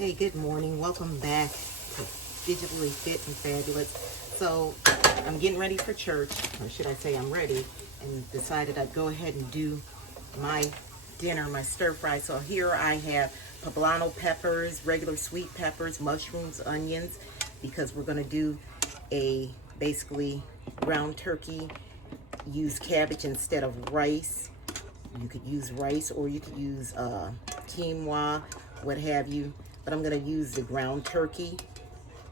Hey, good morning. Welcome back to Digitally Fit and Fabulous. So, I'm getting ready for church, or should I say I'm ready, and decided I'd go ahead and do my dinner, my stir fry. So here I have poblano peppers, regular sweet peppers, mushrooms, onions, because we're going to do a basically ground turkey. Use cabbage instead of rice. You could use rice or you could use quinoa, what have you. But I'm going to use the ground turkey.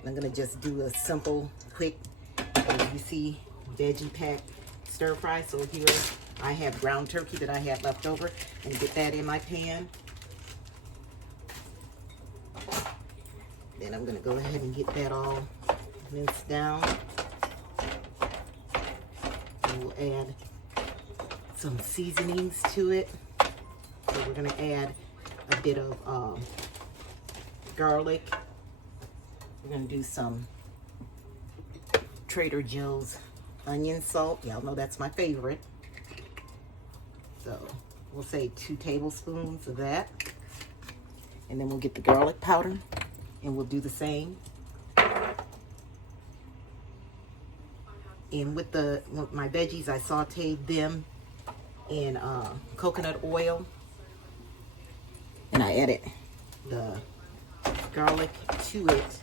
I'm going to just do a simple, quick, as you see, veggie pack stir fry. So here I have ground turkey that I have left over, and get that in my pan. Then I'm going to go ahead and get that all minced down. And we'll add some seasonings to it. So we're going to add a bit of garlic. We're going to do some Trader Joe's onion salt. Y'all know that's my favorite. So we'll say 2 tablespoons of that. And then we'll get the garlic powder and we'll do the same. And with my veggies, I sauteed them in coconut oil. And I added the garlic to it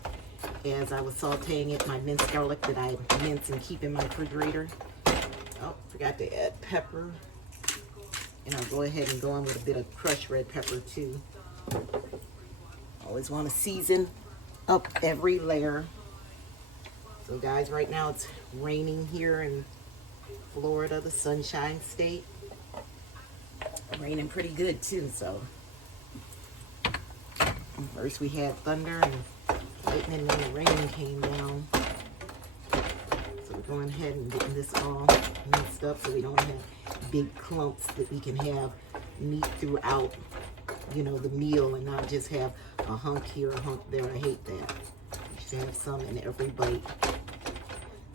as I was sauteing it, my minced garlic that I mince and keep in my refrigerator. Oh, forgot to add pepper. And I'll go ahead and go in with a bit of crushed red pepper too. Always want to season up every layer. So guys, right now it's raining here in Florida, the Sunshine State. Raining pretty good too, so. First we had thunder and lightning and then the rain came down. So we're going ahead and getting this all mixed up so we don't have big clumps, that we can have meat throughout, the meal, and not just have a hunk here, a hunk there. I hate that. You should have some in every bite.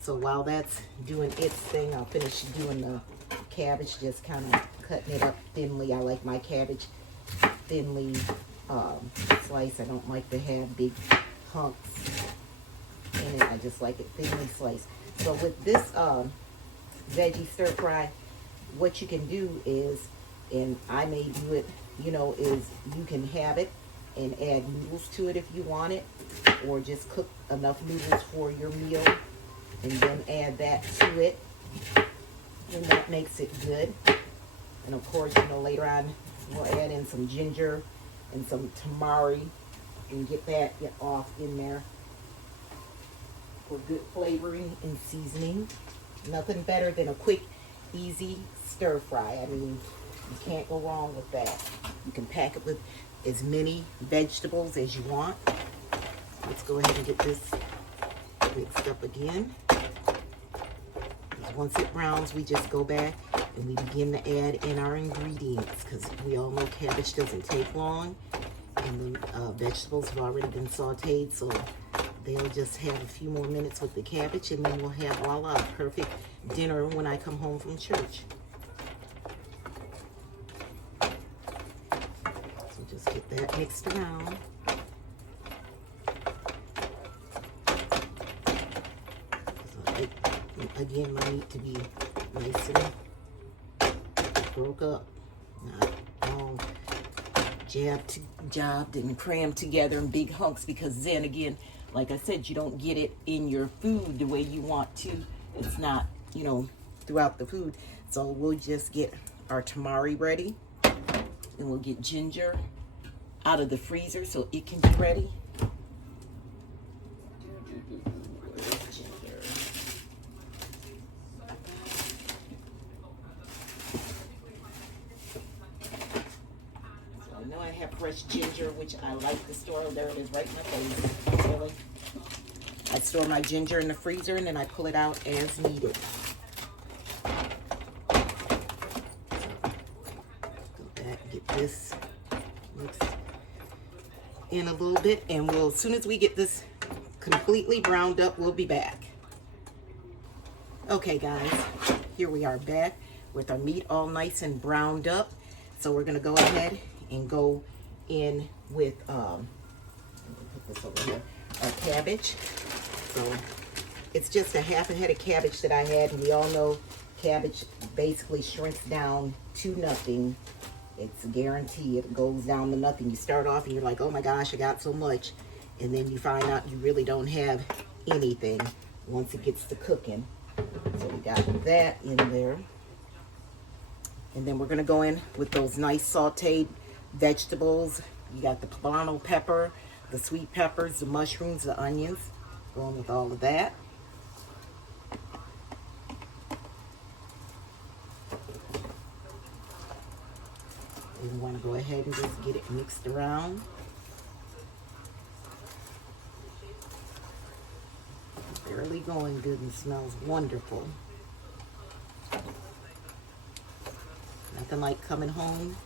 So while that's doing its thing, I'll finish doing the cabbage, just kind of cutting it up thinly. I like my cabbage thinly slice. I don't like to have big hunks in it. I just like it thinly sliced. So with this veggie stir fry, what you can do is, and I may do it, is you can have it and add noodles to it if you want it, or just cook enough noodles for your meal and then add that to it, and that makes it good. And of course, later on we'll add in some ginger and some tamari and get off in there for good flavoring and seasoning. Nothing better than a quick, easy stir fry. I mean, you can't go wrong with that. You can pack it with as many vegetables as you want. Let's go ahead and get this mixed up again. Once it browns, we just go back and we begin to add in our ingredients, because we all know cabbage doesn't take long, and the vegetables have already been sauteed, so they'll just have a few more minutes with the cabbage, and then we'll have, voila, a perfect dinner when I come home from church. So just get that mixed around. Again, my meat to be nice and broke up, not all jobbed and crammed together in big hunks, because then again, like I said, you don't get it in your food the way you want to. It's not, throughout the food. So we'll just get our tamari ready, and we'll get ginger out of the freezer so it can be ready. Fresh ginger, which I like to store. There it is, right in my face. Really. I store my ginger in the freezer, and then I pull it out as needed. Get this mixed in a little bit, and as soon as we get this completely browned up, we'll be back. Okay, guys, here we are back with our meat all nice and browned up. So we're gonna go ahead and go in with put this over here. Cabbage. So it's just a half a head of cabbage that I had, and we all know cabbage basically shrinks down to nothing. It's a guarantee. It goes down to nothing. You start off and you're like, oh my gosh, I got so much. And then you find out you really don't have anything once it gets to cooking. So we got that in there. And then we're going to go in with those nice sauteed vegetables. You got the poblano pepper, the sweet peppers, the mushrooms, the onions. Going with all of that. And we want to go ahead and just get it mixed around. Barely going good and smells wonderful. Nothing like coming home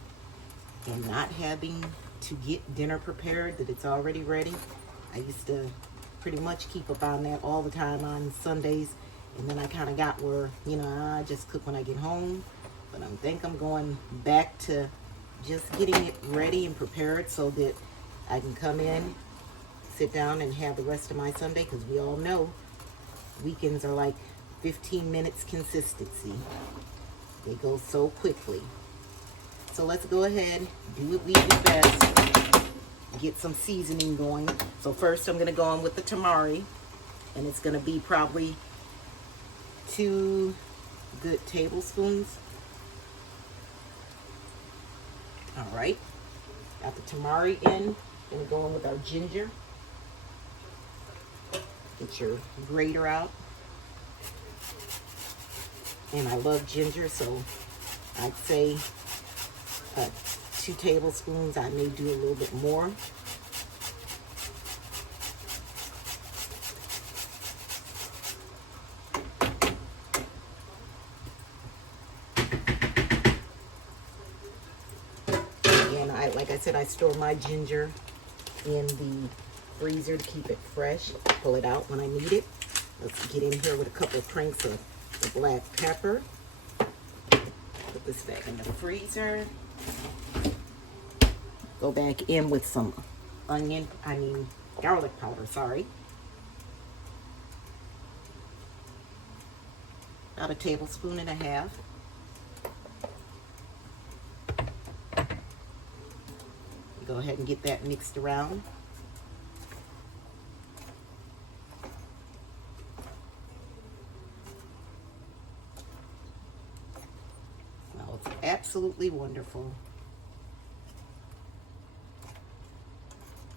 and not having to get dinner prepared, that it's already ready. I used to pretty much keep up on that all the time on Sundays, and then I kind of got where, you know, I just cook when I get home. But I think I'm going back to just getting it ready and prepared so that I can come in, sit down, and have the rest of my Sunday, because we all know weekends are like 15 minutes consistency. They go so quickly. So let's go ahead, do what we do best, get some seasoning going. So first I'm going to go on with the tamari, and it's going to be probably 2 good tablespoons. All right, got the tamari in. Going to go in with our ginger. Get your grater out. And I love ginger, so I'd say 2 tablespoons. I may do a little bit more. And like I said, I store my ginger in the freezer to keep it fresh. Pull it out when I need it. Let's get in here with a couple of cranks of the black pepper. Put this back in the freezer. Go back in with some garlic powder, sorry. About 1.5 tablespoons. Go ahead and get that mixed around. Now it's absolutely wonderful.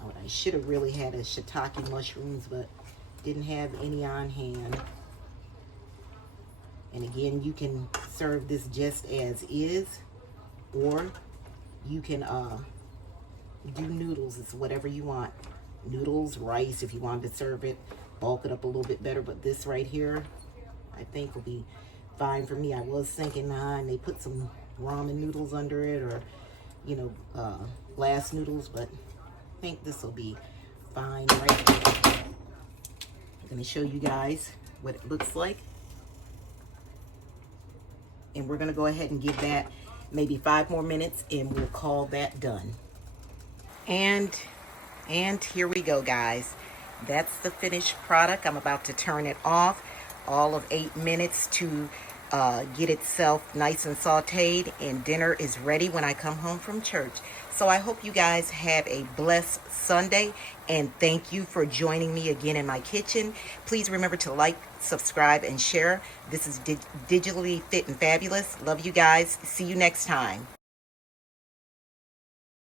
Oh, I should have really had a shiitake mushrooms, but didn't have any on hand. And again, you can serve this just as is, or you can do noodles. It's whatever you want. Noodles, rice, if you wanted to serve it, bulk it up a little bit better. But this right here, I think will be fine for me. I was thinking, and they put some ramen noodles under it, or, you know, glass noodles, but I think this will be fine right here. I'm going to show you guys what it looks like. And we're going to go ahead and give that maybe 5 more minutes, and we'll call that done. And here we go, guys. That's the finished product. I'm about to turn it off. All of 8 minutes to get itself nice and sauteed, and dinner is ready when I come home from church. So I hope you guys have a blessed Sunday, and thank you for joining me again in my kitchen. Please remember to like, subscribe, and share. This is Digitally Fit and Fabulous. Love you guys. See you next time.